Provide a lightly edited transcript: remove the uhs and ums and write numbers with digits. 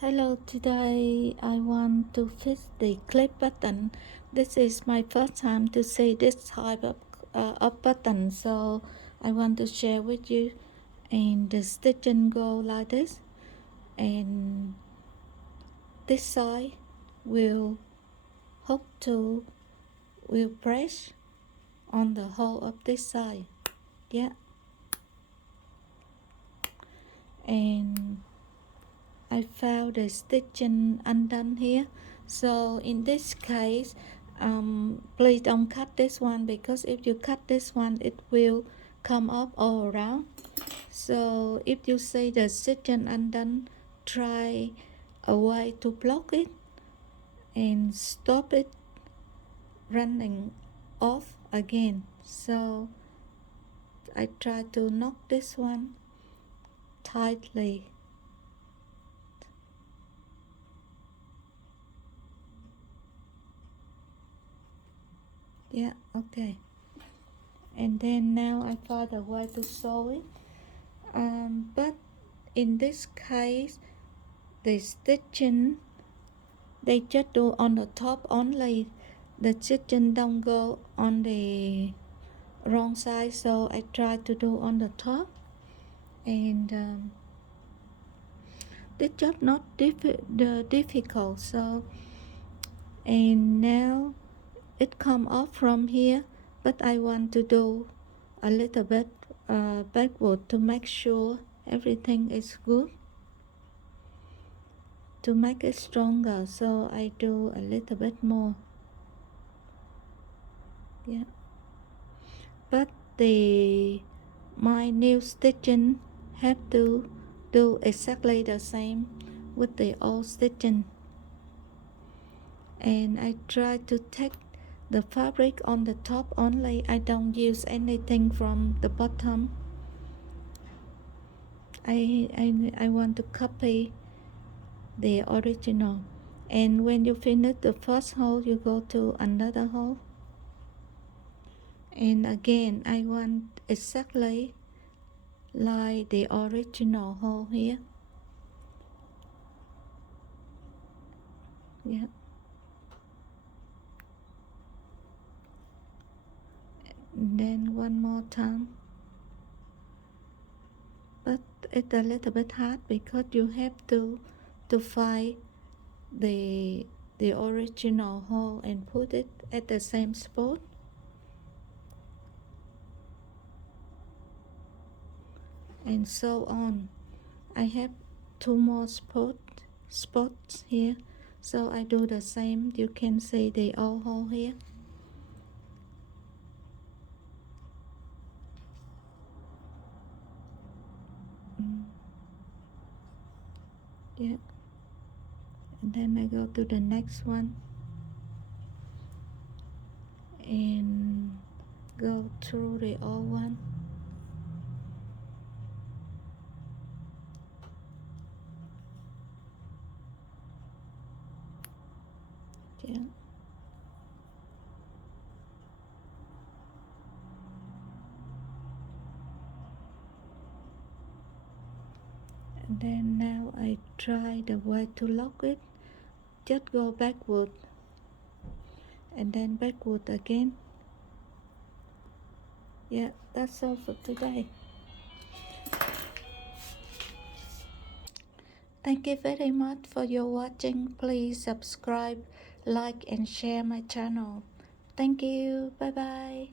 Hello, today I want to fix the clip button. This is my first time to see this type of button, so I want to share with you. And the stitching go like this, and this side will hook to will press on the hole of this side. Yeah, and I found the stitching undone here. So in this case, please don't cut this one, because if you cut this one it will come up all around. So if you see the stitching undone, try a way to block it and stop it running off again. So I try to knock this one tightly. Yeah, okay. And then now I found a way to sew it. But in this case, the stitching they just do on the top only. The stitching don't go on the wrong side, so I try to do on the top. And this job not difficult. So and now it come off from here, but I want to do a little bit backward to make sure everything is good, to make it stronger. So I do a little bit more. Yeah, but my new stitching have to do exactly the same with the old stitching. And I try to take the fabric on the top only. I don't use anything from the bottom. I want to copy the original. And when you finish the first hole, you go to another hole. And again, I want exactly like the original hole here. Yeah. And then one more time. But it's a little bit hard because you have to find the original hole and put it at the same spot. And so on. I have two more spots here, so I do the same. You can see the old hole here. Yeah, and then I go to the next one and go through the old one. Yeah. And then now I try the way to lock it. Just go backward and then backward again. Yeah, that's all for today. Thank you very much for your watching. Please subscribe, like and share my channel. Thank you. Bye bye.